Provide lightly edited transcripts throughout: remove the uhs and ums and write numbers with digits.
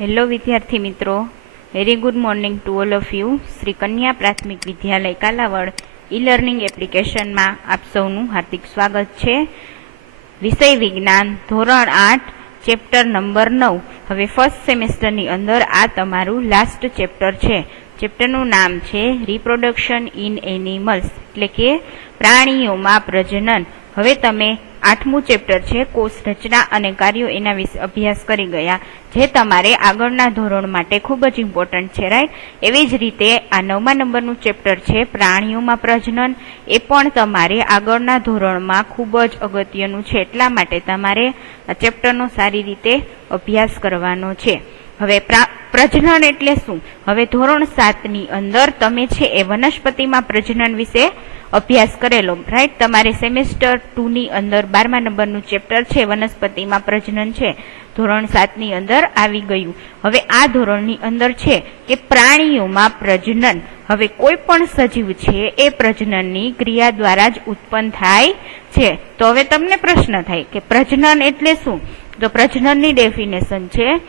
Hello વિદ્યાર્થી મિત્રો, very good morning to all of you. Shri કન્યા પ્રાથમિક વિદ્યાલય કાલાવડ ઈ લર્નિંગ એપ્લિકેશનમાં આપ સૌનું હાર્દિક સ્વાગત છે. વિષય વિજ્ઞાન ધોરણ 8 ચેપ્ટર નંબર 9. હવે ફર્સ્ટ સેમેસ્ટરની અંદર આ તમારું લાસ્ટ ચેપ્ટર છે. ચેપ્ટરનું નામ છે રિપ્રોડક્શન ઇન એનિમલ્સ, એટલે કે પ્રાણીઓમાં પ્રજનન. હવે તમે 8મું ચેપ્ટર છે કોષ રચના અને કાર્યો, એના વિશે અભ્યાસ કરી ગયા, જે તમારે આગળના ધોરણ માટે ખૂબ જ ઇમ્પોર્ટન્ટ છે, રાઈટ? એવી જ રીતે આ 9મા નંબરનું ચેપ્ટર છે પ્રાણીઓમાં પ્રજનન, એ પણ તમારે આગળના ધોરણમાં ખૂબ જ અગત્યનું છે. એટલા માટે તમારે આ ચેપ્ટરનો સારી રીતે અભ્યાસ કરવાનો છે. હવે પ્રજનન એટલે શું? હવે ધોરણ 7ની અંદર તમે છે એ વનસ્પતિમાં પ્રજનન વિશે અભ્યાસ કરેલો, રાઈટ? તમારે સેમેસ્ટર 2ની અંદર 12મા નંબરનું ચેપ્ટર છે વનસ્પતિમાં પ્રજનન છે, ધોરણ 7ની અંદર આવી ગયું. હવે આ ધોરણની અંદર છે કે પ્રાણીઓમાં પ્રજનન. હવે કોઈ પણ સજીવ છે એ પ્રજનનની ક્રિયા દ્વારા જ ઉત્પન્ન થાય છે. તો હવે તમને પ્રશ્ન થાય કે પ્રજનન એટલે શું? તો પ્રજનનની ડેફિનેશન છે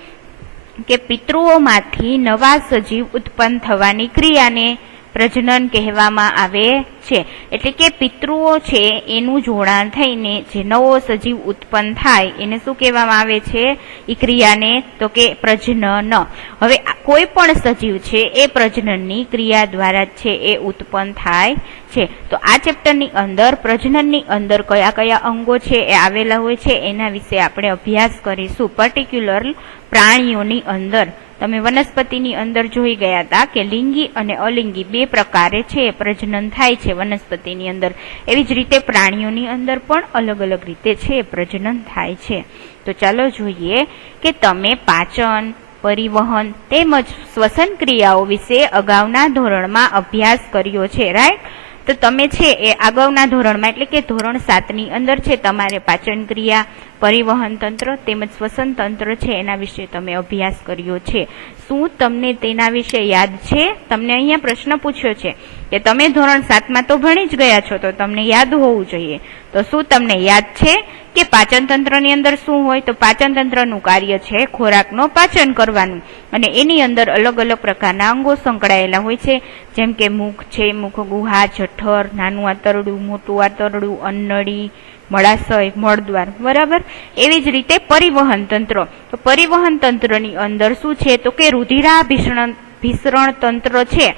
કે પિતૃઓમાંથી નવા સજીવ ઉત્પન્ન થવાની ક્રિયાને પ્રજનન કહેવામાં આવે છે. એટલે કે પિતૃઓ છે એનું જોડાણ થઈને જે નવો સજીવ ઉત્પન્ન થાય એને શું કહેવામાં આવે છે? એ ક્રિયાને તો કે પ્રજનન. હવે કોઈ પણ સજીવ છે એ પ્રજનનની ક્રિયા દ્વારા છે એ ઉત્પન્ન થાય છે. તો આ ચેપ્ટરની અંદર પ્રજનનની અંદર કયા કયા અંગો છે એ આવેલા હોય છે એના વિશે આપણે અભ્યાસ કરીશું. પર્ટિક્યુલર પ્રાણીઓની અંદર તમે વનસ્પતિની અંદર જોઈ ગયા હતા કે લિંગી અને અલિંગી બે પ્રકારે છે પ્રજનન થાય છે વનસ્પતિની અંદર. એવી જ રીતે પ્રાણીઓની અંદર પણ અલગ અલગ રીતે છે પ્રજનન થાય છે. તો ચાલો જોઈએ કે તમે પાચન, પરિવહન તેમજ શ્વસન ક્રિયાઓ વિશે અગાઉના ધોરણમાં અભ્યાસ કર્યો છે, રાઈટ? તો તમે છે એ અગાઉના ધોરણમાં એટલે કે ધોરણ 7ની અંદર છે તમારે પાચન ક્રિયા, પરિવહન તંત્ર તેમજ શ્વસન તંત્ર છે એના વિશે તમે અભ્યાસ કર્યો છે. શું તમને તેના વિશે યાદ છે? તમને અહીંયા પ્રશ્ન પૂછ્યો છે કે તમે ધોરણ 7માં તો ભણી જ ગયા છો, તો તમને યાદ હોવું જોઈએ. તો શું તમને યાદ છે કે પાચન તંત્રની અંદર શું હોય? તો પાચન તંત્રનું કાર્ય છે ખોરાકનો પાચન કરવાનું, અને એની અંદર અલગ અલગ પ્રકારના અંગો સંકળાયેલા હોય છે, જેમ કે મુખ છે, મુખ ગુહા, જઠર, નાનું આંતરડું, મોટું આંતરડું, અન્નળી, મળાશય, મળદ્વાર, બરાબર? એવી જ રીતે પરિવહન તંત્ર. તો પરિવહન તંત્રની અંદર શું છે? તો કે રુધિરાભિસરણ તંત્ર છે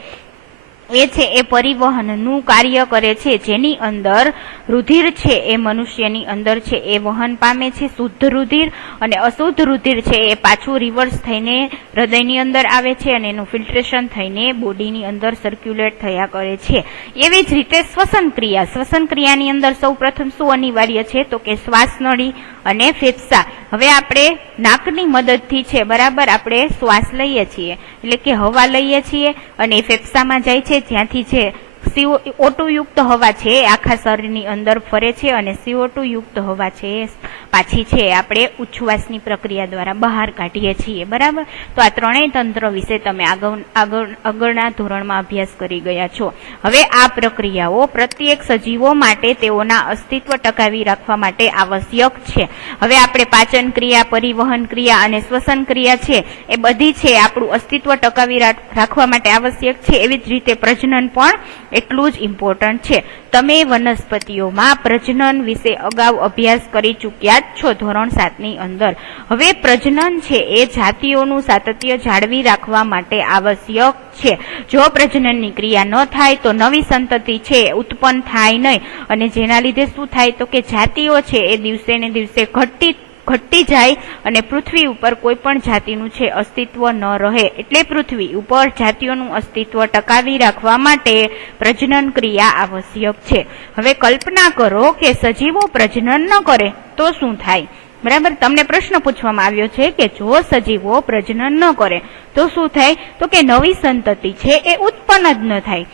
એ છે એ પરિવહનનું કાર્ય કરે છે, જેની અંદર રુધિર છે એ મનુષ્યની અંદર છે એ વહન પામે છે, શુદ્ધ રુધિર, અને અશુદ્ધ રુધિર છે એ પાછું રિવર્સ થઈને હૃદયની અંદર આવે છે અને એનું ફિલ્ટ્રેશન થઈને બોડીની અંદર સર્ક્યુલેટ થયા કરે છે. એવી જ રીતે શ્વસન ક્રિયા. શ્વસન ક્રિયાની અંદર સૌ પ્રથમ શું અનિવાર્ય છે? તો કે શ્વાસનળી અને ફેફસા. હવે આપણે નાકની મદદથી છે, બરાબર, આપણે શ્વાસ લઈએ છીએ, એટલે કે હવા લઈએ છીએ અને ફેફસામાં જાય છે, જ્યાંથી છે CO2 યુક્ત હવા છે એ આખા શરીરની અંદર ફરે છે, અને CO2 યુક્ત હવા છે પાછી છે આપણે ઉચ્છ્વાસની પ્રક્રિયા દ્વારા બહાર કાઢીએ છીએ, બરાબર? તો આ ત્રણેય તંત્ર વિશે તમે આગળના ધોરણમાં અભ્યાસ કરી ગયા છો. હવે આ પ્રક્રિયાઓ પ્રત્યેક સજીવો માટે તેઓના અસ્તિત્વ ટકાવી રાખવા માટે આવશ્યક છે. હવે આપણે પાચન ક્રિયા, પરિવહન ક્રિયા અને શ્વસન ક્રિયા છે એ બધી છે આપણું અસ્તિત્વ ટકાવી રાખવા માટે આવશ્યક છે. એવી જ રીતે પ્રજનન પણ એટલું જ ઇમ્પોર્ટન્ટ છે. તમે વનસ્પતિઓમાં પ્રજનન વિશે અગાઉ અભ્યાસ કરી ચૂક્યા જ છો ધોરણ 7ની અંદર. હવે પ્રજનન છે એ જાતિઓનું સાતત્ય જાળવી રાખવા માટે આવશ્યક છે. જો પ્રજનનની ક્રિયા ન થાય તો નવી સંતતિ છે ઉત્પન્ન થાય નહીં, અને જેના લીધે શું થાય? તો કે જાતિઓ છે એ દિવસે ને દિવસે ઘટતી જાય અને પૃથ્વી ઉપર કોઈ પણ જાતિનું છે અસ્તિત્વ ન રહે. એટલે પૃથ્વી ઉપર જાતિઓનું અસ્તિત્વ ટકાવી રાખવા માટે પ્રજનન ક્રિયા આવશ્યક છે. હવે કલ્પના કરો કે સજીવો પ્રજનન ન કરે તો શું થાય? બરાબર, તમને પ્રશ્ન પૂછવામાં આવ્યો છે કે જો સજીવો પ્રજનન ન કરે તો શું થાય? તો કે નવી સંતતિ છે એ ઉત્પન્ન જ ન થાય,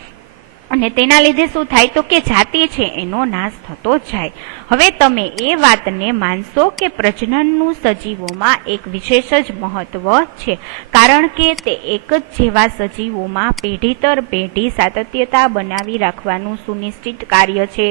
અને તેના લીધે શું થાય? તો કે જાતિ છે એનો નાશ થતો જાય. હવે તમે એ વાતને માનશો કે પ્રજનનનું સજીવોમાં એક વિશેષ જ મહત્વ છે, કારણ કે તે એક જ જેવા સજીવોમાં પેઢી દર પેઢી સાતત્યતા બનાવી રાખવાનું સુનિશ્ચિત કાર્ય છે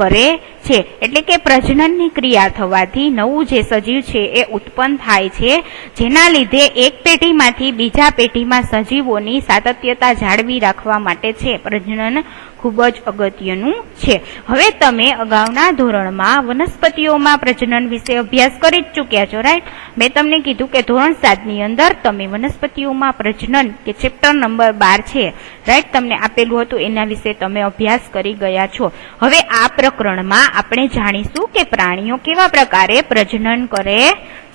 કરે છે. એટલે કે પ્રજનનની ક્રિયા થવાથી નવું જે સજીવ છે એ ઉત્પન્ન થાય છે, જેના લીધે એક પેઢીમાંથી બીજા પેઢીમાં સજીવોની સાતત્યતા જાળવી રાખવા માટે છે પ્રજનન ખૂબ જ અગત્યનું છે. હવે તમે અગાઉના ધોરણમાં વનસ્પતિઓમાં પ્રજનન વિશે અભ્યાસ કરી જ ચૂક્યા છો, રાઈટ? મેં તમને કીધું કે ધોરણ 7ની અંદર તમે વનસ્પતિઓમાં પ્રજનન કે ચેપ્ટર નંબર 12 છે, રાઈટ, તમને આપેલું હતું, એના વિશે તમે અભ્યાસ કરી ગયા છો. હવે આ પ્રકરણમાં આપણે જાણીશું કે પ્રાણીઓ કેવા પ્રકારે પ્રજનન કરે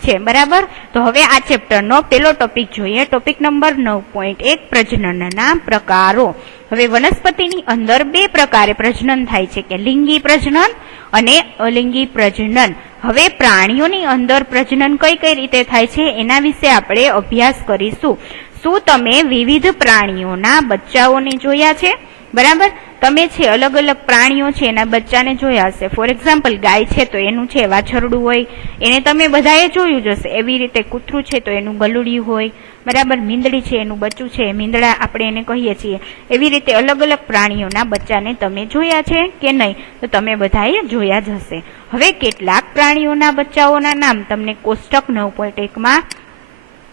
છે, બરાબર? તો હવે આ ચેપ્ટરનો પેલો ટોપિક જોઈએ, ટોપિક નંબર 9.1 પ્રજનનના પ્રકારો. હવે વનસ્પતિની અંદર બે પ્રકારે પ્રજનન થાય છે કે લિંગી પ્રજનન અને અલિંગી પ્રજનન. હવે પ્રાણીઓની અંદર પ્રજનન કઈ કઈ રીતે થાય છે એના વિશે આપણે અભ્યાસ કરીશું. શું તમે વિવિધ પ્રાણીઓના બચ્ચાઓને જોયા છે? બરાબર, તમે છે અલગ અલગ પ્રાણીઓ છે એના બચ્ચાને જોયા હશે. ફોર એક્ઝામ્પલ, ગાય છે તો એનું છે વાછરડું હોય, એને તમે બધાએ જોયું જ હશે. એવી રીતે કૂતરું છે તો એનું ગલુડિયું હોય, બરાબર? મીંદડી છે એનું બચ્ચું છે, મીંદડા આપણે એને કહીએ છીએ. એવી રીતે અલગ અલગ પ્રાણીઓના બચ્ચાને તમે જોયા છે કે નહીં? તો તમે બધાએ જોયા જ હશે. હવે કેટલાક પ્રાણીઓના બચ્ચાઓના નામ તમને કોષ્ટક 9.1માં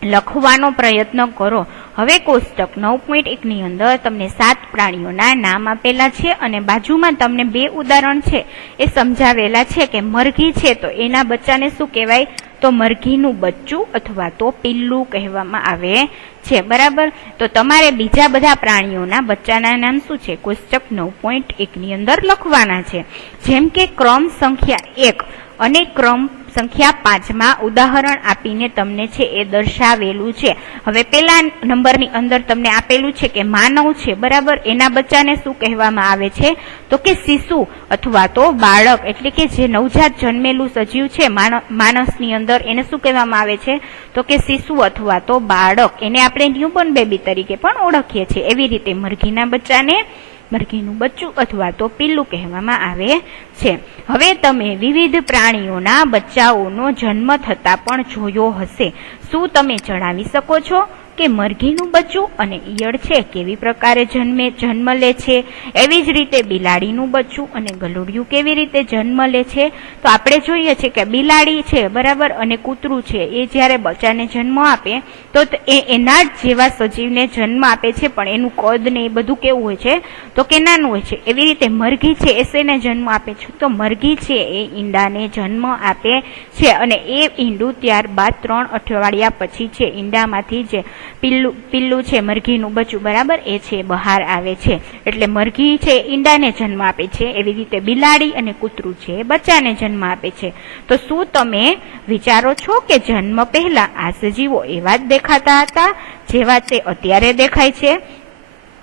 લખવાનો પ્રયત્ન કરો. હવે કોષ્ટક 9.1 ની અંદર તમને 7 પ્રાણીઓના નામ આપેલા છે અને બાજુમાં તમને 2 ઉદાહરણ છે એ સમજાવેલા છે કે મરઘી છે તો એના બચ્ચાને શું કહેવાય? તો મરઘીનું બચ્ચું અથવા તો પિલ્લું કહેવામાં આવે છે, બરાબર? તો તમારે બીજા બધા પ્રાણીઓના બચ્ચાના નામ શું છે? કોષ્ટક 9.1 ની અંદર લખવાના છે. જેમ કે ક્રમ સંખ્યા 1 અને ક્રમ સંખ્યા 5માં ઉદાહરણ આપીને તમને છે એ દર્શાવેલું છે. હવે પેલા નંબરની અંદર તમને આપેલું છે કે માનવ છે, બરાબર? એના બચ્ચાને શું કહેવામાં આવે છે? તો કે શિશુ અથવા તો બાળક, એટલે કે જે નવજાત જન્મેલું સજીવ છે માણસની અંદર, એને શું કહેવામાં આવે છે? તો કે શિશુ અથવા તો બાળક. એને આપણે ન્યૂબોર્ન બેબી તરીકે પણ ઓળખીએ છીએ. એવી રીતે મરઘીના બચ્ચાને મરઘીનું બચ્ચું અથવા તો પિલ્લું કહેવામાં આવે છે. હવે તમે વિવિધ પ્રાણીઓના બચ્ચાઓનો જન્મ થતા પણ જોયો હશે. શું તમે જણાવી શકો છો કે મરઘીનું બચ્ચું અને ઈયળ છે કેવી પ્રકારે જન્મ લે છે? એવી જ રીતે બિલાડીનું બચ્ચું અને ગલુડિયું કેવી રીતે જન્મ લે છે? તો આપણે જોઈએ છે કે બિલાડી છે, બરાબર, અને કૂતરું છે એ જ્યારે બચ્ચાને જન્મ આપે તો એ એના જ જેવા સજીવને જન્મ આપે છે, પણ એનું કદ ને એ બધું કેવું હોય છે? તો કે નાનું હોય છે. એવી રીતે મરઘી છે એ શેને જન્મ આપે છે? તો મરઘી છે એ ઈંડાને જન્મ આપે છે અને એ ઈંડું ત્યારબાદ 3 અઠવાડિયા પછી છે ઈંડામાંથી જે પિલ્લું છે મરઘીનું બચ્ચું, બરાબર, એ છે બહાર આવે છે. એટલે મરઘી છે ઈંડાને જન્મ આપે છે, એવી રીતે બિલાડી અને કૂતરું છે બચ્ચાને જન્મ આપે છે. તો શું તમે વિચારો છો કે જન્મ પહેલા આ સજીવો એવા જ દેખાતા હતા જેવા તે અત્યારે દેખાય છે?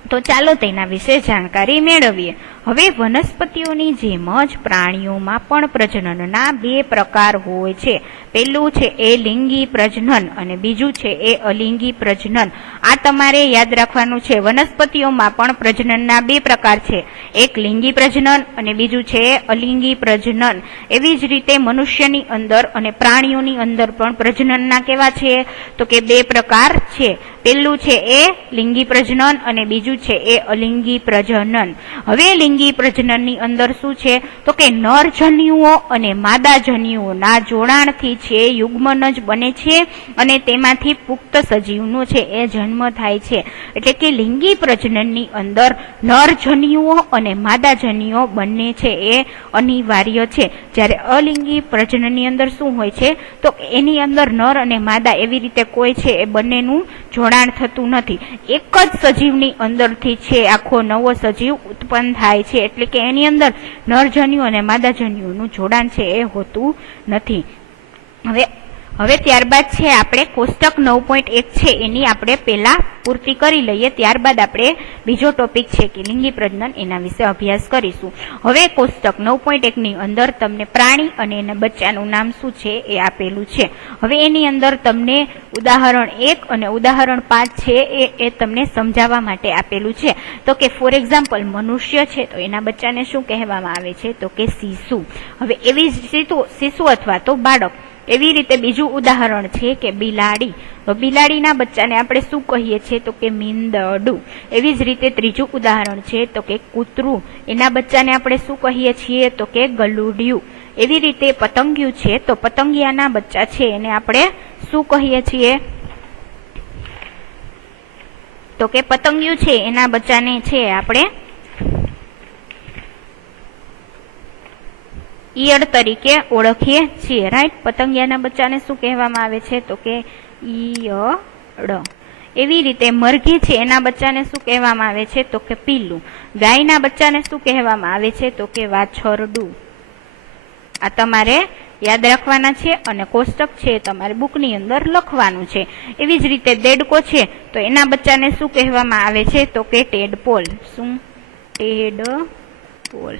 તો ચાલો તેના વિશે જાણકારી મેળવીએ. હવે વનસ્પતિઓની જેમ જ પ્રાણીઓમાં પણ પ્રજનનના 2 પ્રકાર હોય છે. પહેલું છે એ લિંગી પ્રજનન અને બીજું છે એ અલિંગી પ્રજનન. આ તમારે યાદ રાખવાનું છે. વનસ્પતિઓમાં પણ પ્રજનનના 2 પ્રકાર છે, એક લિંગી પ્રજનન અને બીજું છે અલિંગી પ્રજનન. એવી જ રીતે મનુષ્યની અંદર અને પ્રાણીઓની અંદર પણ પ્રજનનના કેવા છે? તો કે 2 પ્રકાર છે. પહેલું છે એ લિંગી પ્રજનન અને બીજું છે એ અલિંગી પ્રજનન. હવે લિંગી પ્રજનનની અંદર શું છે? તો કે નર જન્યુઓ અને માદા જન્યુઓના જોડાણથી છે યુગ્મનજ બને છે અને તેમાંથી પુખ્ત સજીવનો છે એ જન્મ થાય છે. એટલે કે લિંગી પ્રજનનની અંદર નર જન્યુઓ અને માદા જન્યુઓ બંને છે એ અનિવાર્ય છે. જ્યારે અલિંગી પ્રજનનની અંદર શું હોય છે? તો એની અંદર નર અને માદા એવી રીતે કોઈ છે એ બંનેનું જોડાણ થતું નથી. એક જ સજીવની અંદરથી છે આખો નવો સજીવ ઉત્પન્ન થાય છે. એટલે કે એની અંદર નરજન્યુ અને માદાજન્યુનું જોડાણ છે એ હોતું નથી. હવે ત્યારબાદ છે આપણે કોષ્ટક 9.1 છે એની આપણે પહેલા પૂર્તિ કરી લઈએ, ત્યારબાદ આપણે બીજો ટોપિક છે કે લિંગી પ્રજનન એના વિશે અભ્યાસ કરીશું. હવે કોષ્ટક 9.1 ની અંદર તમને પ્રાણી અને એના બચ્ચાનું નામ શું છે એ આપેલું છે. હવે એની અંદર તમને ઉદાહરણ 1 અને ઉદાહરણ 5 છે એ તમને સમજાવવા માટે આપેલું છે. તો કે ફોર એક્ઝામ્પલ મનુષ્ય છે તો એના બચ્ચાને શું કહેવામાં આવે છે? તો કે શિશુ. હવે એવી જ શિશુ અથવા તો બાળક એવી રીતે બીજું ઉદાહરણ છે કે બિલાડી, તો બિલાડીના બચ્ચાને આપણે શું કહીએ છીએ તો કે મીંદડું. એવી જ રીતે ત્રીજું ઉદાહરણ છે તો કે કૂતરું, એના બચ્ચાને આપણે શું કહીએ છીએ તો કે ગલુડિયું. એવી રીતે પતંગિયું છે તો પતંગિયાના બચ્ચા છે એને આપણે શું કહીએ છીએ તો કે પતંગિયું છે એના બચ્ચાને છે આપણે ઈયળ તરીકે ઓળખીએ છીએ, રાઈટ. પતંગિયાના બચ્ચાને શું કહેવામાં આવે છે તો કે ઈયળ. એવી રીતે મરઘી છે એના બચ્ચાને શું કહેવામાં આવે છે તો કે પીલું. ગાયના બચ્ચાને શું કહેવામાં આવે છે તો કે વાછરડું. આ તમારે યાદ રાખવાના છે અને કોષ્ટક છે તમારે બુકની અંદર લખવાનું છે. એવી જ રીતે દેડકો છે તો એના બચ્ચાને શું કહેવામાં આવે છે તો કે ટેડપોલ. શું? ટેડપોલ.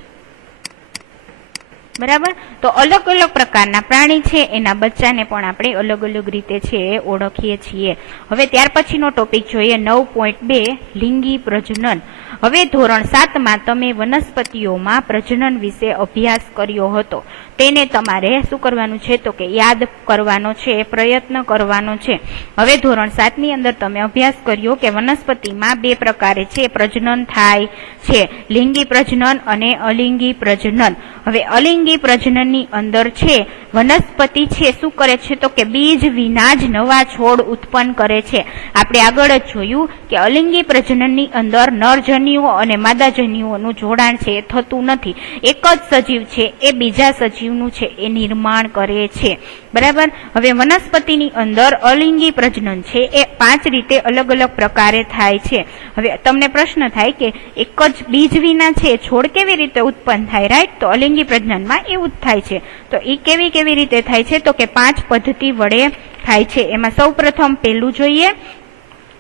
બરાબર. તો અલગ અલગ પ્રકારના પ્રાણી છે એના બચ્ચાને પણ આપણે અલગ અલગ રીતે છે ઓળખીએ છીએ. હવે ત્યાર પછીનો ટોપિક જોઈએ 9.2 લિંગી પ્રજનન. હવે ધોરણ 7માં તમે વનસ્પતિઓમાં પ્રજનન વિશે અભ્યાસ કર્યો હતો, તેને તમારે શું કરવાનું છે તો કે યાદ કરવાનો છે, પ્રયત્ન કરવાનો છે. હવે ધોરણ 7ની અંદર તમે અભ્યાસ કર્યો કે વનસ્પતિમાં બે પ્રકારે છે પ્રજનન થાય છે, લિંગી પ્રજનન અને અલિંગી પ્રજનન. હવે અલિંગી પ્રજનનની અંદર છે વનસ્પતિ છે શું કરે છે તો કે બીજ વિના જ નવા છોડ ઉત્પન્ન કરે છે. આપણે આગળ જ જોયું કે અલિંગી પ્રજનનની અંદર નરજન્યુઓ અને માદાજન્યુઓનું જોડાણ છે એ થતું નથી. એક જ સજીવ છે એ બીજા સજીવનું છે એ નિર્માણ કરે છે. બરાબર. હવે વનસ્પતિની અંદર અલિંગી પ્રજનન છે એ 5 રીતે અલગ અલગ પ્રકારે થાય છે. હવે તમને પ્રશ્ન થાય કે એક જ બીજ વિના છે છોડ કેવી રીતે ઉત્પન્ન થાય, રાઈટ. તો અલિંગી પ્રજનનમાં એવું જ થાય છે. તો એ કેવી રીતે થાય છે તો કે 5 પદ્ધતિ વડે થાય છે. એમાં સૌ પ્રથમ પહેલું જોઈએ,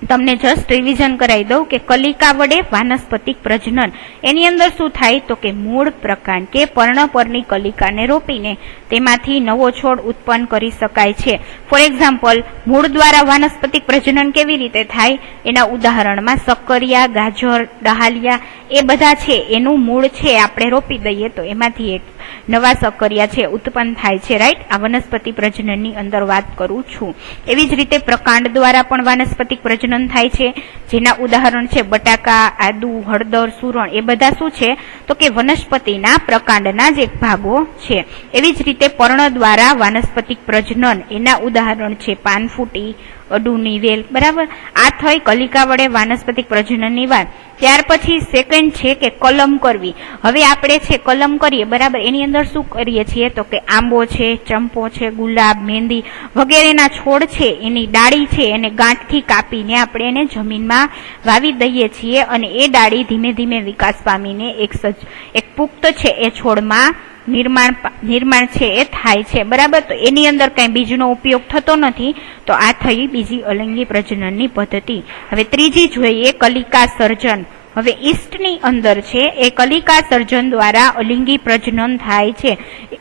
તમને જસ્ટ રિવિઝન કરાવી દઉં કે કલિકા વડે વાનસ્પતિક પ્રજનન. એની અંદર શું થાય તો કે મૂળ પ્રકાંડ કે પર્ણ પરની કલિકાને રોપીને તેમાંથી નવો છોડ ઉત્પન્ન કરી શકાય છે. ફોર એક્ઝામ્પલ, મૂળ દ્વારા વાનસ્પતિક પ્રજનન કેવી રીતે થાય એના ઉદાહરણમાં સક્કરિયા, ગાજર, ડહાલિયા એ બધા છે એનું મૂળ છે આપણે રોપી દઈએ તો એમાંથી એક નવા સક્કરિયા છે ઉત્પન્ન થાય છે, રાઈટ. આ વનસ્પતિ પ્રજનનની અંદર વાત કરું છું. એવી જ રીતે પ્રકાંડ દ્વારા પણ વાનસ્પતિક પ્રજનન થાય છે, જેના ઉદાહરણ છે બટાકા, આદુ, હળદર, સુરણ. એ બધા શું છે તો કે વનસ્પતિના પ્રકાંડના જ એક ભાગો છે. એવી જ રીતે પર્ણ દ્વારા વાનસ્પતિક પ્રજનન, એના ઉદાહરણ છે પાનફૂટી, અડુની વેલ. બરાબર. આ થઈ કલિકા વડે વાનસ્પતિક પ્રજનનની વાત. ત્યાર પછી સેકન્ડ છે કે કલમ કરવી. હવે આપણે છે કલમ કરીએ, બરાબર. એની અંદર શું કરીએ છીએ તો કે આંબો છે, ચંપો છે, ગુલાબ, મહેંદી વગેરેના છોડ છે એની ડાળી છે એને ગાંઠથી કાપીને આપણે એને જમીનમાં વાવી દઈએ છીએ અને એ ડાળી ધીમે ધીમે વિકાસ પામીને એક પુખ્ત છે એ છોડમાં નિર્માણ છે એ થાય છે. બરાબર. તો એની અંદર કઈ બીજનો ઉપયોગ થતો નથી. તો આ થઈ બીજી અલિંગી પ્રજનનની પદ્ધતિ. હવે ત્રીજી જોઈએ કલિકા સર્જન. હવે ઈસ્ટની અંદર છે એ કલિકા સર્જન દ્વારા અલિંગી પ્રજનન થાય છે.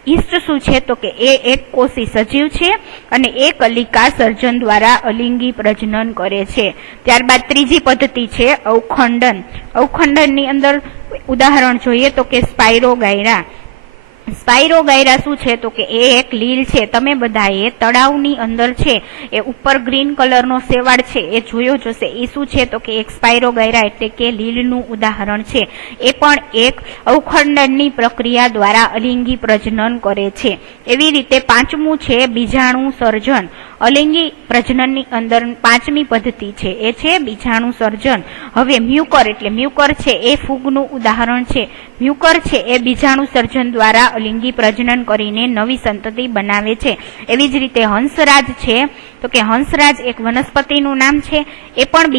ઈસ્ટ શું છે તો કે એ એક કોષી સજીવ છે અને એ કલિકા સર્જન દ્વારા અલિંગી પ્રજનન કરે છે. ત્યારબાદ ત્રીજી પદ્ધતિ છે અવખંડન. અવખંડનની અંદર ઉદાહરણ જોઈએ તો કે સ્પાઇરોગાયરા. સ્પાઇરોગાયરા શું છે તો કે એ એક લીલ છે. તમે બધાએ તળાવની અંદર છે એ ઉપર ગ્રીન કલરનો શેવાળ છે એ જોયો જશે. એ શું છે તો કે એક સ્પાઇરોગાયરા એટલે કે લીલનું ઉદાહરણ છે. એ પણ એક અવખંડનની પ્રક્રિયા દ્વારા અલિંગી પ્રજનન કરે છે. એવી રીતે પાંચમું છે બીજાણુ સર્જન. અલિંગી પ્રજનનની અંદર પાંચમી પદ્ધતિ છે એ છે બીજાણુ સર્જન. હવે મ્યુકર એટલે મ્યુકર છે એ ફૂગનું ઉદાહરણ છે. મ્યુકર છે એ બીજાણુ સર્જન દ્વારા અલિંગી પ્રજનન કરીને નવી સંતતિ બનાવે છે. એવી જ રીતે હંસરાજ છે તો કે હંસરાજ એક વનસ્પતિનું નામ છે. એ પણ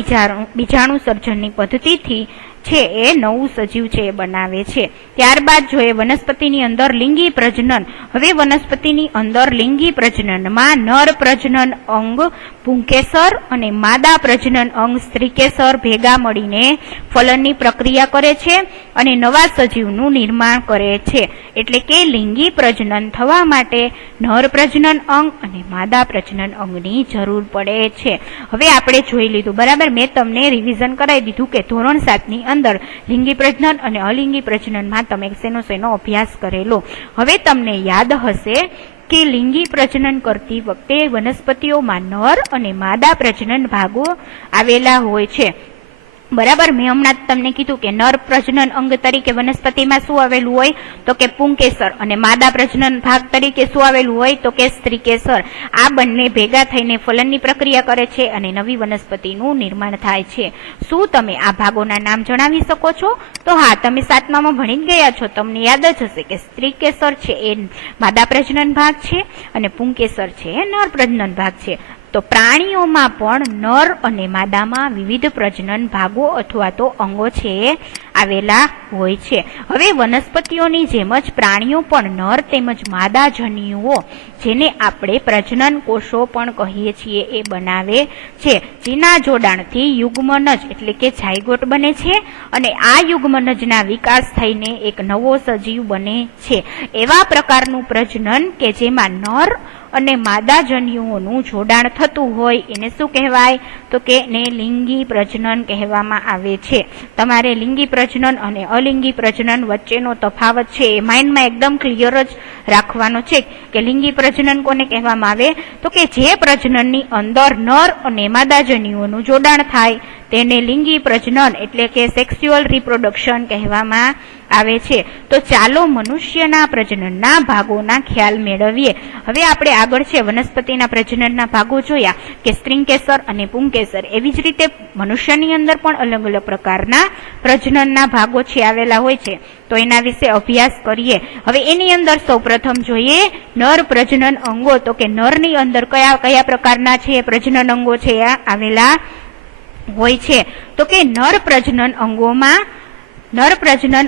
બીજાણુ સર્જનની પદ્ધતિથી છે એ નવું સજીવ છે એ બનાવે છે. ત્યારબાદ જોઈએ વનસ્પતિની અંદર લિંગી પ્રજનન. હવે વનસ્પતિની અંદર લિંગી પ્રજનનમાં નર પ્રજનન અંગ પુંકેસર અને માદા પ્રજનન અંગ સ્ત્રીકેસર ભેગા મળીને ફલનની પ્રક્રિયા કરે છે અને નવા સજીવનું નિર્માણ કરે છે. એટલે કે લિંગી પ્રજનન થવા માટે નર પ્રજનન અંગ અને માદા પ્રજનન અંગની જરૂર પડે છે. હવે આપણે જોઈ લીધું, બરાબર. મેં તમને રિવિઝન કરાવી દીધું કે ધોરણ 7ની અંદર લિંગી પ્રજનન અને અલિંગી પ્રજનનમાં તમે શેનો અભ્યાસ કરેલો. હવે તમને યાદ હશે કે લિંગી પ્રજનન કરતી વખતે વનસ્પતિઓમાં નર અને માદા પ્રજનન ભાગો આવેલા હોય છે. બરાબર, મેં હમણાં તમને કીધું કે નર પ્રજનન અંગ તરીકે વનસ્પતિમાં શું આવેલું હોય તો કે પુંકેસર, અને માદા પ્રજનન ભાગ તરીકે શું આવેલું હોય તો કે સ્ત્રીકેસર. આ બંને ભેગા થઈને ફલનની પ્રક્રિયા કરે છે અને નવી વનસ્પતિનું નિર્માણ થાય છે. શું તમે આ ભાગોના નામ જણાવી શકો છો? તો હા, તમે 7મામાં ભણી ગયા છો, તમને યાદ જ હશે કે સ્ત્રીકેસર છે એ માદા પ્રજનન ભાગ છે અને પુંકેસર છે એ નર પ્રજનન ભાગ છે. તો પ્રાણીઓમાં પણ નર અને માદામાં વિવિધ પ્રજનન ભાગો અથવા તો અંગો છે આવેલા હોય છે. હવે વનસ્પતિઓની જેમ જ પ્રાણીઓ પણ નર તેમજ માદા જન્યુઓ, જેને આપણે પ્રજનન કોષો પણ કહીએ છીએ, એ બનાવે છે, જેના જોડાણથી યુગ્મનજ એટલે કે ઝાયગોટ બને છે અને આ યુગ્મનજના વિકાસ થઈને એક નવો સજીવ બને છે. એવા પ્રકારનું પ્રજનન કે જેમાં નર અને માદા જન્યુઓનું જોડાણ થતું હોય એને શું કહેવાય તો કે એને લિંગી પ્રજનન કહેવામાં આવે છે. તમારે લિંગી પ્રજનન અને અલિંગી પ્રજનન વચ્ચેનો તફાવત છે એ માઇન્ડમાં એકદમ ક્લિયર જ રાખવાનો છે કે લિંગી પ્રજનન કોને કહેવામાં આવે તો કે જે પ્રજનનની અંદર નર અને માદા જન્યુઓનું જોડાણ થાય તેને લિંગી પ્રજનન એટલે કે સેક્સ્યુઅલ રિપ્રોડક્શન કહેવામાં આવે છે. તો ચાલો મનુષ્યના પ્રજનનના ભાગોના ખ્યાલ મેળવીએ. હવે આપણે આગળ છે વનસ્પતિના પ્રજનનના ભાગો જોયા કે સ્ત્રીકેસર અને પુંકેસર. એવી જ રીતે મનુષ્યની અંદર પણ અલગ અલગ પ્રકારના પ્રજનનના ભાગો છે આવેલા હોય છે. તો એના વિશે અભ્યાસ કરીએ. હવે એની અંદર સૌપ્રથમ જોઈએ નર પ્રજનન અંગો. તો કે નરની અંદર કયા કયા પ્રકારના છે પ્રજનન અંગો છે આવેલા હોય છે. તો કે નર પ્રજનન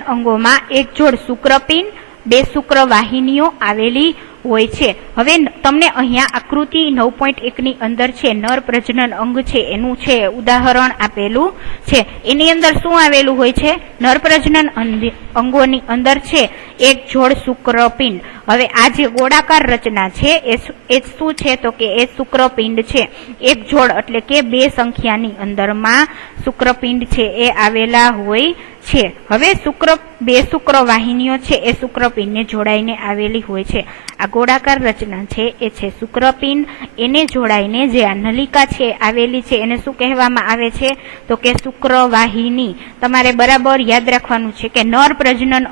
અંગોમાં એક જોડ શુક્રપિંડ, 2 શુક્રવાહિનીઓ આવેલી હોય છે. હવે તમને અહીંયા આકૃતિ 9.1 ની અંદર છે નર પ્રજનન અંગ છે એનું છે ઉદાહરણ આપેલું છે. એની અંદર શું આવેલું હોય છે? નર પ્રજનન અંગોની અંદર છે એક જોડ શુક્રપિંડ. હવે આ જે ગોળાકાર રચના છે એ શું છે તો કે એ શુક્રપિંડ છે. એક જોડ એટલે કે 2 સંખ્યાની અંદરમાં શુક્રપિંડ છે એ આવેલા હોય છે. હવે 2 શુક્રવાહિનીઓ છે એ શુક્રપિંડને જોડાઈને આવેલી હોય છે. આ ગોળાકાર રચના છે એ છે શુક્રપિંડ. એને જોડાઈને જે આ નલિકા છે આવેલી છે એને શું કહેવામાં આવે છે તો કે શુક્રવાહિની. તમારે બરાબર યાદ રાખવાનું છે કે નર પ્રજનન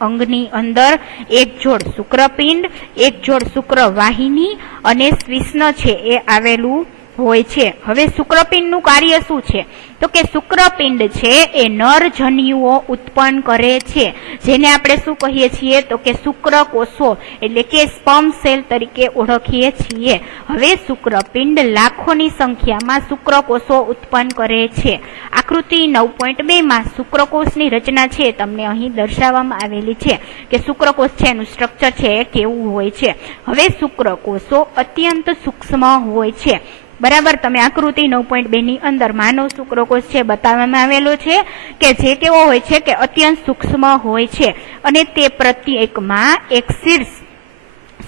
અંગની અંદર એક જોડ શુક્રપિંડ, એક જોડ શુક્રવાહિની અને સ્વિષ્ન છે એ આવેલું હોય છે. હવે શુક્રપિંડનું કાર્ય શું છે તો કે શુક્રપિંડ છે એ નર જન્યુઓ ઉત્પન્ન કરે છે, જેને આપણે શું કહીએ છીએ તો કે શુક્રકોષો એટલે કે સ્પર્મ સેલ તરીકે ઓળખીએ છીએ. હવે શુક્રપિંડ લાખોની સંખ્યામાં શુક્રકોષો ઉત્પન્ન કરે છે. આકૃતિ 9.2 માં શુક્રકોષની રચના છે તમને અહીં દર્શાવવામાં આવેલી છે કે શુક્રકોષ છે એનું સ્ટ્રક્ચર છે એ કેવું હોય છે. હવે શુક્રકોષો અત્યંત સૂક્ષ્મ હોય છે. બરાબર, તમે આકૃતિ 9.2 ની અંદર માનવ શુક્રકોષ છે બતાવવામાં આવેલો છે કે જે કેવો હોય છે કે અત્યંત સૂક્ષ્મ હોય છે અને તે પ્રત્યેકમાં એક શીર્ષ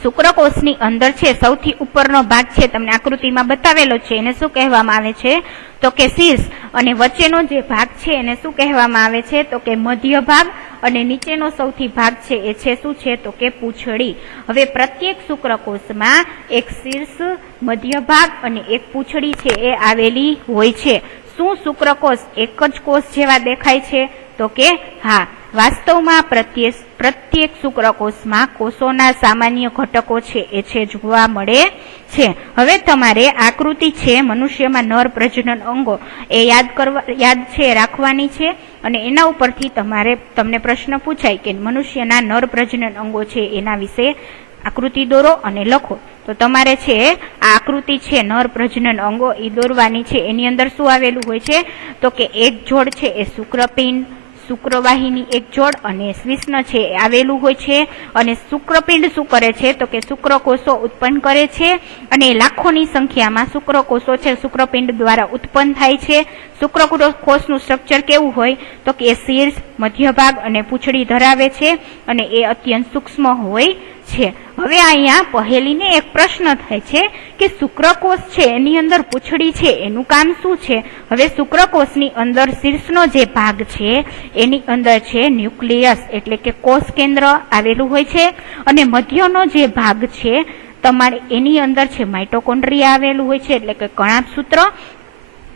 શુક્રકોષની અંદર છે સૌથી ઉપરનો ભાગ છે તમને આકૃતિમાં બતાવેલો છે એને શું કહેવામાં આવે છે તો કે શીર્ષ, અને વચ્ચેનો જે ભાગ છે એને શું કહેવામાં આવે છે તો કે મધ્ય ભાગ, અને નીચેનો સૌથી ભાગ છે એ છે શું છે તો કે પૂંછડી. હવે પ્રત્યેક શુક્રકોષમાં એક શીર્ષ, મધ્ય ભાગ અને એક પૂંછડી છે એ આવેલી હોય છે. શું શુક્રકોષ એક જ કોષ જેવા દેખાય છે તો કે હા, વાસ્તવમાં પ્રત્યેક શુક્રકોષમાં કોષોના સામાન્ય ઘટકો છે એ છે જોવા મળે છે. હવે તમારે આકૃતિ છે મનુષ્યમાં નર પ્રજનન અંગો એ યાદ છે રાખવાની છે અને એના ઉપરથી તમને પ્રશ્ન પૂછાય કે મનુષ્યના નર પ્રજનન અંગો છે એના વિશે આકૃતિ દોરો અને લખો. તો તમારે છે આ આકૃતિ છે નર પ્રજનન અંગો એ દોરવાની છે. એની અંદર શું આવેલું હોય છે તો કે એક જોડ છે એ શુક્રપિંડ, શુક્રવાહિની એક જોડ અને સ્વિષ્ન છે આવેલું હોય છે. અને શુક્રપિંડ શું કરે છે તો કે શુક્રકોષો ઉત્પન્ન કરે છે અને લાખોની સંખ્યામાં શુક્રકોષો છે શુક્રપિંડ દ્વારા ઉત્પન્ન થાય છે. શુક્રકોષનું સ્ટ્રક્ચર કેવું હોય તો કે શીર્ષ, મધ્ય ભાગ અને પૂંછડી ધરાવે છે અને એ અત્યંત સૂક્ષ્મ હોય છે. હવે અહીંયા પહેલીને એક પ્રશ્ન થાય છે કે શુક્રકોષ છે એની અંદર પૂંછડી છે એનું કામ શું છે? હવે શુક્રકોષની અંદર શીર્ષનો જે ભાગ છે એની અંદર છે ન્યુક્લિયસ એટલે કે કોષ કેન્દ્ર આવેલું હોય છે અને મધ્યનો જે ભાગ છે તમારે એની અંદર છે માઇટોકોન્ડ્રિયા આવેલું હોય છે, એટલે કે કણાભસૂત્ર,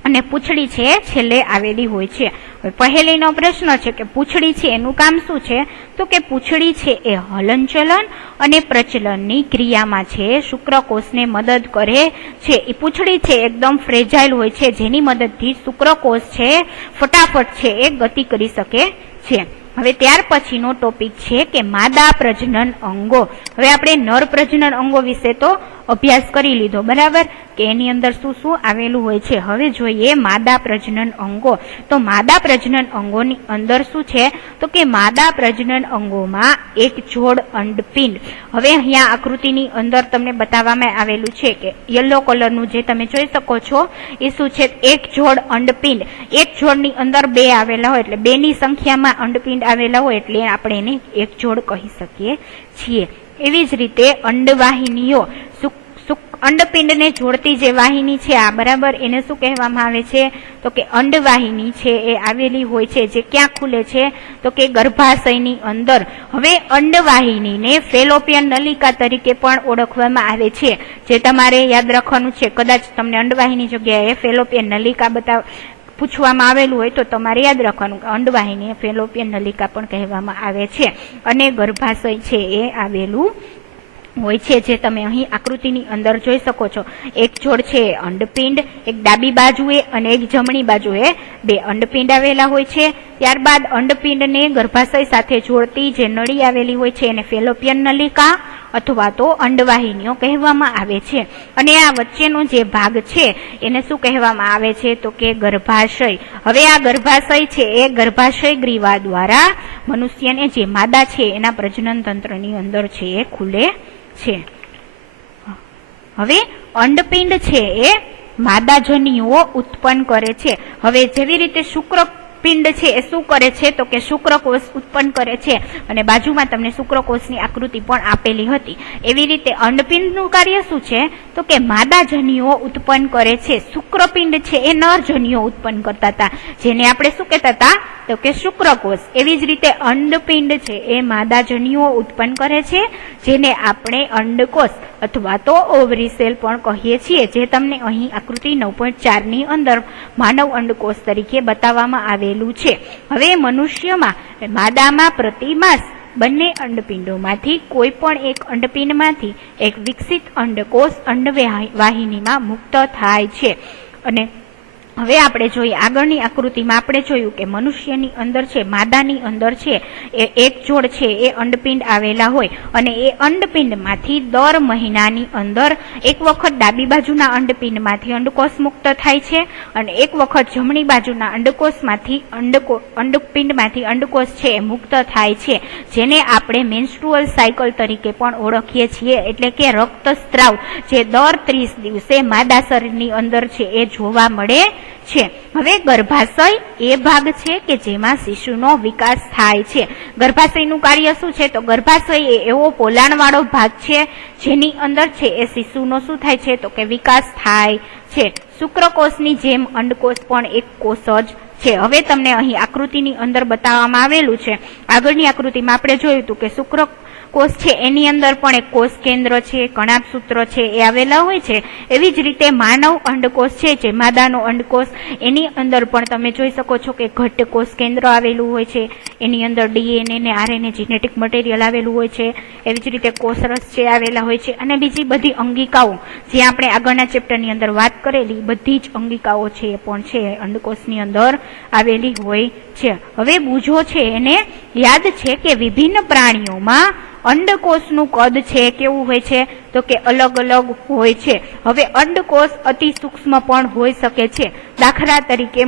અને પૂંછડી છે છેલ્લે આવેલી હોય છે. હવે પહેલીનો પ્રશ્ન છે કે પૂંછડી છે એનું કામ શું છે, તો કે પૂંછડી છે એ હલનચલન અને પ્રચલનની ક્રિયામાં છે શુક્રકોષને મદદ કરે છે. એ પૂંછડી છે એકદમ ફ્રેજાઇલ હોય છે, જેની મદદથી શુક્રકોષ છે ફટાફટ છે એ ગતિ કરી શકે છે. હવે ત્યાર પછીનો ટોપિક છે કે માદા પ્રજનન અંગો. હવે આપણે નર પ્રજનન અંગો વિશે તો અભ્યાસ કરી લીધો, બરાબર, કે એની અંદર શું શું આવેલું હોય છે. હવે જોઈએ માદા પ્રજનન અંગો. તો માદા પ્રજનન અંગોની અંદર શું છે, તો કે માદા પ્રજનન અંગોમાં એક જોડ અંડપિંડ. હવે અહીંયા આકૃતિની અંદર તમને બતાવવામાં આવેલું છે કે યલો કલરનું જે તમે જોઈ શકો છો એ શું છે, એક જોડ અંડપિંડ. એક જોડની અંદર બે આવેલા હોય, એટલે બે ની સંખ્યામાં અંડપિંડ આવેલા હોય એટલે આપણે એને એક જોડ કહી શકીએ છીએ. એવી જ રીતે અંડવાહિનીઓ, અંડપિંડને જોડતી જે વાહિની છે આ, બરાબર, એને શું કહેવામાં આવે છે, તો કે અંડવાહિની છે એ આવેલી હોય છે, જે ક્યાં ખુલે છે, તો કે ગર્ભાશયની અંદર. હવે અંડવાહિનીને ફેલોપિયન નલિકા તરીકે પણ ઓળખવામાં આવે છે, જે તમારે યાદ રાખવાનું છે. કદાચ તમને અંડવાહિની જગ્યાએ ફેલોપિયન નલિકા પૂછવામાં આવેલું હોય તો તમારે યાદ રાખવાનું કે અંડવાહિની ફેલોપિયન નલિકા પણ કહેવામાં આવે છે. અને ગર્ભાશય છે એ આવેલું હોય છે, જે તમે અહીં આકૃતિની અંદર જોઈ શકો છો. એક જોડ છે અંડપિંડ, એક ડાબી બાજુએ અને એક જમણી બાજુએ બે અંડપિંડ આવેલા હોય છે. ત્યારબાદ અંડપિંડને ગર્ભાશય સાથે જોડતી જે નળી આવેલી હોય છે એને ફેલોપિયન નલિકા અથવા તો અંડવાહિનીઓ કહેવામાં આવે છે. અને આ વચ્ચેનો જે ભાગ છે એને શું કહેવામાં આવે છે, તો કે ગર્ભાશય. હવે આ ગર્ભાશય છે એ ગર્ભાશય ગ્રીવા દ્વારા મનુષ્યને જે માદા છે એના પ્રજનન તંત્રની અંદર છે એ ખુલે છે. હવે અંડપિંડ છે એ માદાજનીઓ ઉત્પન્ન કરે છે. હવે જેવી રીતે શુક્રપિંડ છે એ શું કરે છે, તો કે શુક્રકોષ ઉત્પન્ન કરે છે, અને બાજુમાં તમને શુક્રકોષની આકૃતિ પણ આપેલી હતી. એવી રીતે અંડપિંડનું કાર્ય શું છે, તો કે માદાજનીઓ ઉત્પન્ન કરે છે. શુક્રપિંડ છે એ નરજનીઓ ઉત્પન્ન કરતા હતા, જેને આપણે શું કહેતા હતા, તો કે શુક્રકોષ. એવી જ રીતે અંડપિંડ છે એ માદાજનીઓ ઉત્પન્ન કરે છે, જેને આપણે અંડકોષ અથવા તો ઓવરી સેલ પણ કહીએ છીએ, જે તમને અહીં આકૃતિ 9.4 ની અંદર માનવ અંડકોષ તરીકે બતાવવામાં આવેલું છે. હવે મનુષ્યમાં માદામાં પ્રતિમાસ બંને અંડપિંડોમાંથી કોઈ પણ એક અંડપિંડમાંથી એક વિકસિત અંડકોષ અંડવાહિનીમાં મુક્ત થાય છે. અને હવે આપણે જોઈએ આગળની આકૃતિમાં આપણે જોયું કે મનુષ્યની અંદર છે, માદાની અંદર છે એ એક જોડ છે એ અંડપિંડ આવેલા હોય, અને એ અંડપિંડમાંથી દર મહિનાની અંદર એક વખત ડાબી બાજુના અંડપિંડમાંથી અંડકોષ મુક્ત થાય છે, અને એક વખત જમણી બાજુના અંડપિંડમાંથી અંડકોષ છે એ મુક્ત થાય છે, જેને આપણે મેન્સ્ટ્રુઅલ સાયકલ તરીકે પણ ઓળખીએ છીએ. એટલે કે રક્તસ્ત્રાવ જે દર 30 દિવસે માદા શરીરની અંદર છે એ જોવા મળે છે. હવે ગર્ભાશય એ ભાગ છે કે જેમાં શિશુનો વિકાસ થાય છે. ગર્ભાશયનું કાર્ય શું છે, તો ગર્ભાશય એ એવો પોલાણવાળો ભાગ છે જેની અંદર છે એ શિશુનો શું થાય છે, તો કે વિકાસ થાય છે. શુક્રકોષની જેમ અંડકોષ પણ એક કોષ જ છે. હવે તમને અહીં આકૃતિની અંદર બતાવવામાં આવેલું છે. આગળની આકૃતિમાં આપણે જોયું હતું કે શુક્રકોષ છે એની અંદર પણ એક કોષ કેન્દ્ર છે, કણાભસૂત્ર છે એ આવેલા હોય છે. એવી જ રીતે માનવ અંડકોષ છે, જે માદાનો અંડકોષ, એની અંદર પણ તમે જોઈ શકો છો કે ઘટ્ટ કોષ કેન્દ્ર આવેલું હોય છે. એની અંદર DNA ને RNA જેનેટિક મટીરિયલ આવેલું હોય છે. એવી જ રીતે કોષરસ છે આવેલા હોય છે, અને બીજી બધી અંગિકાઓ જે આપણે આગળના ચેપ્ટરની અંદર વાત કરેલી બધી જ અંગિકાઓ છે એ પણ છે અંડકોષની અંદર આવેલી હોય છે. હવે બૂજો છે એને યાદ છે કે વિભિન્ન પ્રાણીઓમાં અંડકોષનું કદ છે કેવું હોય છે, તો કે અલગ અલગ હોય છે. હવે અંડકોષ અતિ સૂક્ષ્મ પણ હોઈ શકે છે. દાખલા તરીકે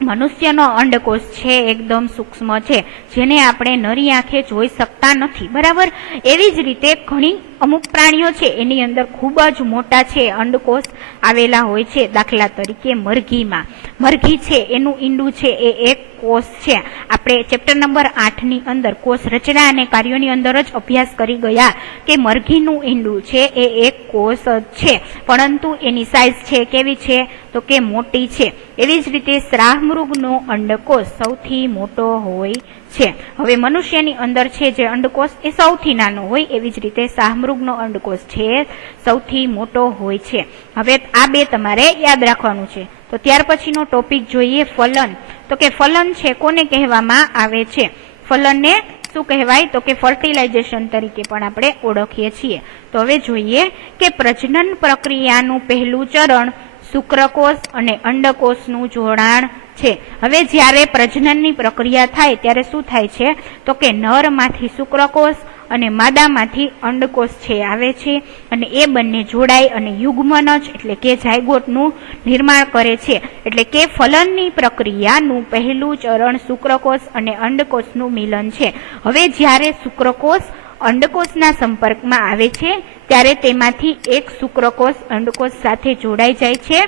મનુષ્યનો અંડકોષ છે એકદમ સૂક્ષ્મ છે, જેને આપણે નરી આંખે જોઈ શકતા નથી, બરાબર. એવી જ રીતે ઘણી અમુક પ્રાણીઓ છે એની અંદર ખૂબ જ મોટા છે અંડકોષ આવેલા હોય છે. દાખલા તરીકે મરઘીમાં મરઘી છે એનું ઈંડું છે એ એક કોષ છે. આપણે ચેપ્ટર નંબર 8 ની અંદર કોષ રચના અને કાર્યોની અંદર જ અભ્યાસ કરી ગયા કે મરઘીનું ઈંડું છે એ એક કોષ જ છે, પરંતુ એની સાઇઝ છે કેવી છે તો કે મોટી છે. એવી જ રીતે શ્રાહમૃગનો અંડકોષ સૌથી મોટો હોય છે. હવે મનુષ્યની અંદર છે જે અંડકોષ એ સૌથી નાનો હોય, એવી જ રીતે શાહમૃગનો અંડકોષ છે સૌથી મોટો હોય છે. હવે આ બે તમારે યાદ રાખવાનું છે. તો ત્યાર પછીનો ટોપિક જોઈએ ફલન. તો કે ફલન છે કોને કહેવામાં આવે છે? ફલનને શું કહેવાય તો કે ફર્ટિલાઇઝેશન તરીકે પણ આપણે ઓળખીએ છીએ. તો હવે જોઈએ કે પ્રજનન પ્રક્રિયાનું પહેલું ચરણ શુક્રકોષ અને અંડકોષનું જોડાણ છે. હવે જ્યારે પ્રજનનની પ્રક્રિયા થાય ત્યારે શું થાય છે તો કે નરમાંથી શુક્રકોષ અને માદામાંથી અંડકોષ છે આવે છે, અને એ બંને જોડાય અને યુગ્મનજ એટલે કે ઝાયગોટનું નિર્માણ કરે છે. એટલે કે ફલનની પ્રક્રિયાનું પહેલું ચરણ શુક્રકોષ અને અંડકોષનું મિલન છે. હવે જ્યારે શુક્રકોષ અંડકોષના સંપર્કમાં આવે છે ત્યારે તેમાંથી એક શુક્રકોષ અંડકોષ સાથે જોડાઈ જાય છે,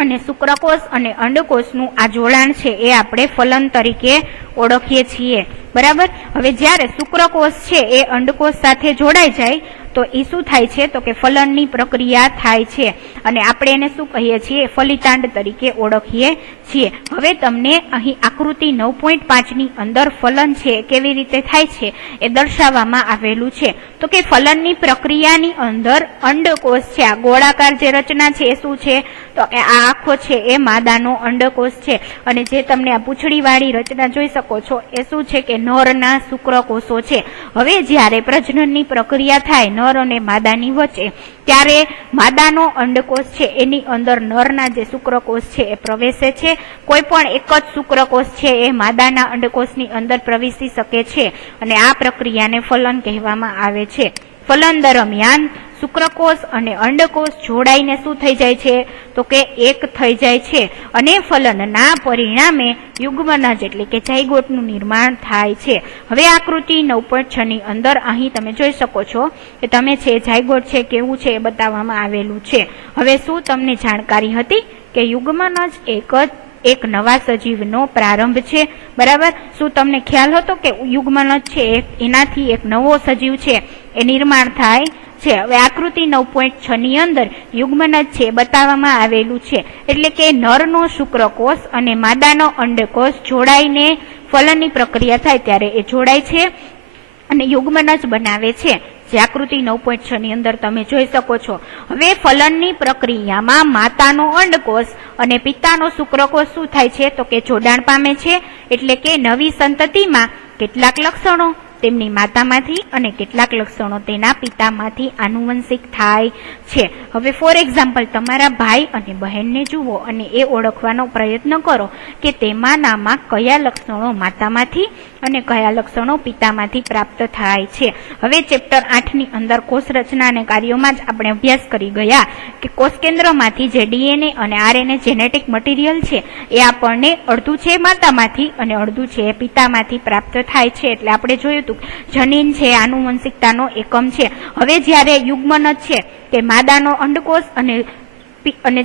અને શુક્રકોષ અને અંડકોષનું આ જોડાણ છે એ આપણે ફલન તરીકે ઓળખીએ છીએ. બરાબર. હવે જ્યારે શુક્રકોષ છે એ અંડકોષ સાથે જોડાઈ જાય તો એ શું થાય છે તો કે ફલનની પ્રક્રિયા થાય છે, અને આપણે એને શું કહીએ છીએ? ફલિતાંડ તરીકે ઓળખીએ છીએ. હવે તમને અહીં આકૃતિ 9.5 ની અંદર ફલન છે કેવી રીતે થાય છે એ દર્શાવવામાં આવેલું છે. તો કે ફલનની પ્રક્રિયાની અંદર અંડકોષ છે, આ ગોળાકાર જે રચના છે એ શું છે તો કે આ આખો છે એ માદાનો અંડકોષ છે, અને જે તમને આ પૂંછડીવાળી રચના જોઈ શકો છો એ શું છે કે નરના શુક્રકોષો છે. હવે જ્યારે પ્રજનનની પ્રક્રિયા થાય નર અને માદાની વચ્ચે ત્યારે માદાનો અંડકોષ છે એની અંદર નરના જે શુક્રકોષ છે એ પ્રવેશે છે. કોઈ પણ એક જ શુક્રકોષ છે એ માદાના અંડકોષની અંદર પ્રવેશી શકે છે, અને આ પ્રક્રિયાને ફલન કહેવામાં આવે છે. ફલન દરમિયાન શુક્રકોષ અને અંડકોષ જોડાઈને શું થઈ જાય છે તો કે એક થઈ જાય છે, અને ફલનના પરિણામે યુગ્મનજ એટલે કે ઝાયગોટનું નિર્માણ થાય છે. હવે આકૃતિ 9.6 ની અંદર અહીં તમે જોઈ શકો છો કે તમે છે ઝાયગોટ છે કેવું છે એ બતાવવામાં આવેલું છે. હવે શું તમને જાણકારી હતી કે યુગ્મનજ એક નવા સજીવનો પ્રારંભ છે? બરાબર. શું તમને ખ્યાલ હતો કે યુગ્મનજ છે એનાથી એક નવો સજીવ છે એ નિર્માણ થાય છે? હવે આકૃતિ 9.6 ની અંદર યુગ્મનજ છે બતાવવામાં આવેલું છે. એટલે કે નરનો શુક્રકોષ અને માદાનો અંડકોષ જોડાઈને ફલનની પ્રક્રિયા થાય ત્યારે એ જોડાય છે અને યુગ્મનજ બનાવે છે, જે આકૃતિ 9.6 ની અંદર તમે જોઈ શકો છો. હવે ફલનની પ્રક્રિયામાં માતાનો અંડકોષ અને પિતાનો શુક્રકોષ શું થાય છે તો કે જોડાણ પામે છે. એટલે કે નવી સંતતિમાં કેટલાક લક્ષણો તેમની માતામાંથી અને કેટલાક લક્ષણો તેના પિતામાંથી આનુવંશિક થાય છે. હવે ફોર એક્ઝામ્પલ તમારા ભાઈ અને બહેનને જુઓ અને એ ઓળખવાનો પ્રયત્ન કરો કે તેમાંનામાં કયા લક્ષણો માતામાંથી અને કયા લક્ષણો પિતામાંથી પ્રાપ્ત થાય છે. હવે ચેપ્ટર 8 ની અંદર કોષ રચના અને કાર્યોમાં જ આપણે અભ્યાસ કરી ગયા કે કોષ કેન્દ્રમાંથી જે ડીએનએ અને આરએનએ જેનેટિક મટીરિયલ છે એ આપણને અડધું છે માતામાંથી અને અડધું છે એ પિતામાંથી પ્રાપ્ત થાય છે. એટલે આપણે જોયું જનીન છે આનુવંશિકતાનો એકમ છે. હવે જ્યારે યુગ્મનજ છે તે માદાનો અંડકોષ અને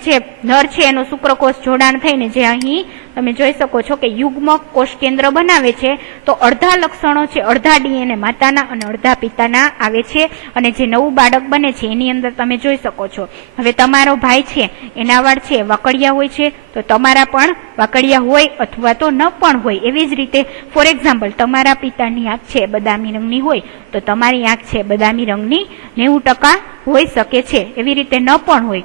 જે નર છે એનો શુક્રકોષ જોડાણ થઈને જે અહીં તમે જોઈ શકો છો કે યુગ્મક કોષ કેન્દ્ર બનાવે છે, તો અડધા લક્ષણો છે અડધા ડીએનએ માતાના અને અડધા પિતાના આવે છે, અને જે નવું બાળક બને છે એની અંદર તમે જોઈ શકો છો. હવે તમારો ભાઈ છે એના વાળ છે વાકડિયા હોય છે, તો તમારા પણ વાકડિયા હોય અથવા તો ન પણ હોય. એવી જ રીતે ફોર એક્ઝામ્પલ તમારા પિતાની આંખ છે બદામી રંગની હોય તો તમારી આંખ છે બદામી રંગની 90% હોઈ શકે છે, એવી રીતે ન પણ હોય.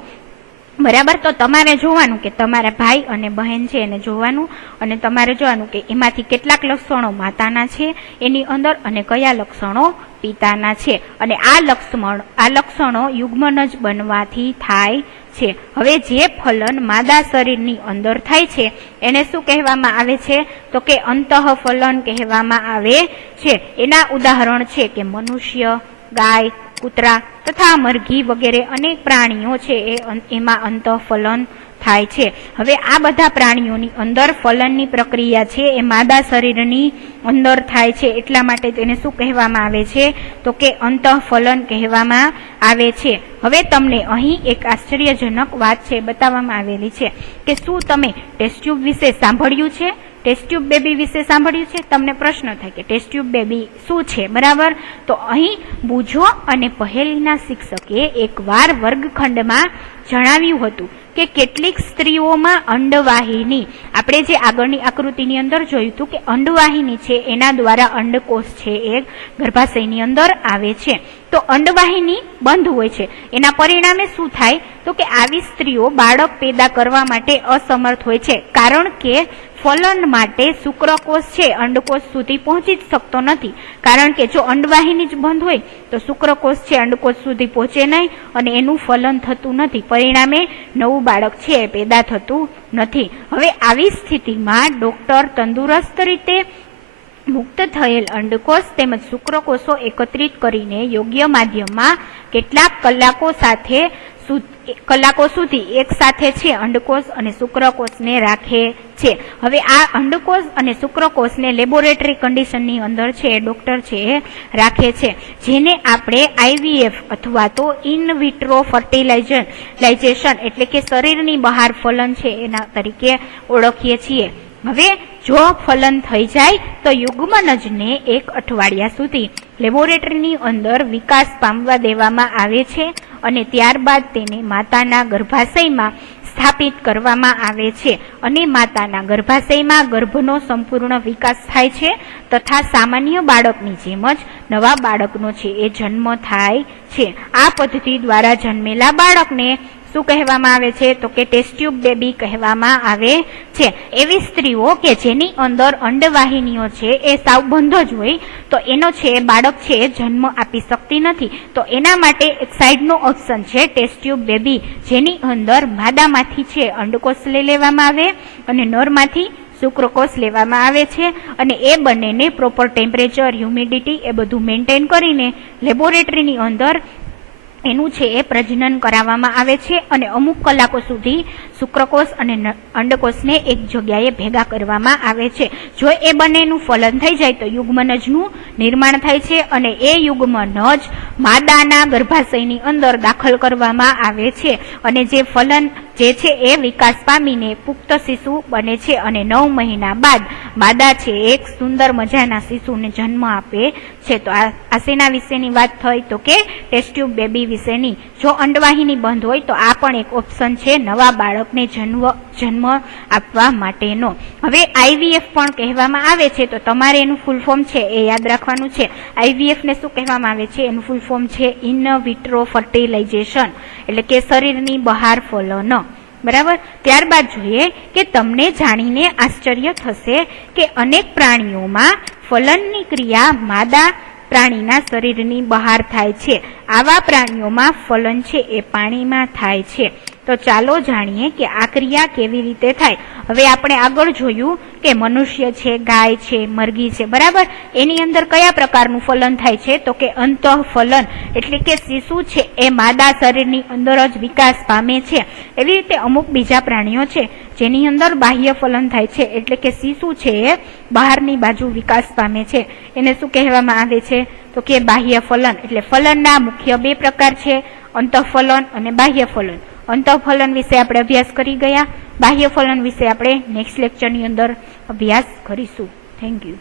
બરાબર. તો તમારે જોવાનું કે તમારા ભાઈ અને બહેન છે એને જોવાનું, અને તમારે જોવાનું કે એમાંથી કેટલાક લક્ષણો માતાના છે એની અંદર અને કયા લક્ષણો પિતાના છે, અને આ લક્ષણો યુગ્મનજ બનવાથી થાય છે. હવે જે ફલન માદા શરીરની અંદર થાય છે એને શું કહેવામાં આવે છે તો કે અંતઃફલન કહેવામાં આવે છે. એના ઉદાહરણ છે કે મનુષ્ય, ગાય, કૂતરા તથા મરઘી વગેરે અનેક પ્રાણીઓ છે એમાં અંતઃફલન થાય છે। હવે આ બધા પ્રાણીઓની અંદર ફલનની પ્રક્રિયા છે એ માદા શરીરની અંદર થાય છે, એટલા માટે તેને શું કહેવામાં આવે છે તો કે અંતઃફલન કહેવામાં આવે છે। હવે તમને અહીં એક આશ્ચર્યજનક વાત છે બતાવવામાં આવેલી છે કે શું તમે ટેસ્ટ ટ્યુબ વિશે સાંભળ્યું છે? ટેસ્ટ ટ્યુબ બેબી વિશે સાંભળ્યું છે? તમને પ્રશ્ન થાય કે ટેસ્ટ ટ્યુબ બેબી શું છે, બરાબર? તો અહીં બુજો અને પહેલીના શિક્ષકે એકવાર વર્ગખંડમાં જણાવ્યું હતું કે કેટલીક સ્ત્રીઓમાં અંડવાહિની, આપણે જે આગળની આકૃતિની અંદર જોયું હતું કે અંડવાહિની છે એના દ્વારા અંડકોષ છે એ ગર્ભાશયની અંદર આવે છે। તો અંડવાહિની બંધ હોય છે, એના પરિણામે શું થાય તો કે આવી સ્ત્રીઓ બાળક પેદા કરવા માટે અસમર્થ હોય છે, કારણ કે ફલન માટે શુક્રકોષ છે અંડકોષ સુધી પહોંચી જ શકતો નથી, કારણ કે જો અંડવાહિની જ બંધ હોય તો શુક્રકોષ છે અંડકોષ સુધી પહોંચે નહીં અને એનું ફલન થતું નથી, પરિણામે નવું બાળક છે પેદા થતું નથી। હવે આવી સ્થિતિમાં ડોક્ટર તંદુરસ્ત રીતે મુક્ત થયેલ અંડકોષ તેમજ શુક્રકોષો એકત્રિત કરીને યોગ્ય માધ્યમમાં કેટલાક કલાકો સુધી એક સાથે છે અંડકોષ અને શુક્રકોષને રાખે છે। હવે આ અંડકોષ અને શુક્રકોષને લેબોરેટરી કન્ડિશનની અંદર છે ડોક્ટર છે રાખે છે, જેને આપણે IVF અથવા તો ઇન વિટ્રો ફર્ટિલાઇઝેશન એટલે કે શરીરની બહાર ફલન છે એના તરીકે ઓળખીએ છીએ। હવે જો ફલન થઈ જાય તો યુગ્મનજને 1 અઠવાડિયા સુધી લેબોરેટરીની અંદર વિકાસ પામવા દેવામાં આવે છે અને ત્યારબાદ તેને માતાના ગર્ભાશયમાં સ્થાપિત કરવામાં આવે છે અને માતાના ગર્ભાશયમાં ગર્ભનો સંપૂર્ણ વિકાસ થાય છે તથા સામાન્ય બાળકની જેમ જ નવા બાળકનો છે એ જન્મ થાય છે। આ પદ્ધતિ દ્વારા જન્મેલા બાળકને શું કહેવામાં આવે છે તો કે ટેસ્ટ ટ્યુબ બેબી કહેવામાં આવે છે। એવી સ્ત્રીઓ કે જેની અંદર અંડવાહિનીઓ છે એ સાવ બંધ જ હોય તો એનો છે બાળક છે જન્મ આપી શકતી નથી, તો એના માટે એક સાઈડનો ઓપ્શન છે ટેસ્ટ ટ્યુબ બેબી, જેની અંદર માદામાંથી છે અંડકોષ લઈ લેવામાં આવે અને નરમાંથી શુક્રકોષ લેવામાં આવે છે અને એ બંનેને પ્રોપર ટેમ્પરેચર, હ્યુમિડિટી એ બધું મેન્ટેન કરીને લેબોરેટરીની અંદર એનું છે એ પ્રજનન કરાવવામાં આવે છે અને અમુક કલાકો સુધી શુક્રકોષ અને અંડકોષને એક જગ્યાએ ભેગા કરવામાં આવે છે। જો એ બંનેનું ફલન થઈ જાય તો યુગ્મનજનું નિર્માણ થાય છે અને એ યુગ્મનજ માદાના ગર્ભાશયની અંદર દાખલ કરવામાં આવે છે અને જે ફલન જે છે એ વિકાસ પામીને પુખ્ત શિશુ બને છે અને 9 મહિના બાદ માદા છે એક સુંદર મજાના શિશુને જન્મ આપે છે। તો આ શેના વિશેની વાત થઈ તો કે ટેસ્ટ ટ્યુબ બેબી વિશેની। જો અંડવાહિની બંધ હોય તો આ પણ એક ઓપ્શન છે નવા બાળકને જન્મ આપવા માટેનો। હવે IVF પણ કહેવામાં આવે છે, તો તમારે એનું ફૂલ ફોર્મ છે એ યાદ રાખવાનું છે। IVF ને શું કહેવામાં આવે છે? એનું ફૂલ ફોર્મ છે ઇન વિટ્રો ફર્ટિલાઇઝેશન, એટલે કે શરીરની બહાર ફલન, બરાબર। ત્યારબાદ જોઈએ કે તમને જાણીને આશ્ચર્ય થશે કે અનેક પ્રાણીઓમાં ફલનની ક્રિયા માદા પ્રાણીના શરીરની બહાર થાય છે। આવા પ્રાણીઓમાં ફલન છે એ પાણીમાં થાય છે। તો ચાલો જાણીએ કે આ ક્રિયા કેવી રીતે થાય। હવે આપણે આગળ જોયું કે મનુષ્ય છે, ગાય છે, મરઘી છે, બરાબર, એની અંદર કયા પ્રકારનું ફલન થાય છે તો કે અંતઃફલન, એટલે કે શિશુ છે એ માદા શરીરની અંદર જ વિકાસ પામે છે। એવી રીતે અમુક બીજા પ્રાણીઓ છે જેની અંદર બાહ્ય ફલન થાય છે, એટલે કે શિશુ છે એ બહારની બાજુ વિકાસ પામે છે, એને શું કહેવામાં આવે છે તો કે બાહ્ય ફલન। એટલે ફલનના મુખ્ય 2 પ્રકાર છે, અંતઃફલન અને બાહ્ય ફલન। અંતઃફલન વિશે આપણે અભ્યાસ કરી ગયા, બાહ્ય ફલન વિશે આપણે નેક્સ્ટ લેક્ચરની અંદર અભ્યાસ કરીશું। Thank you.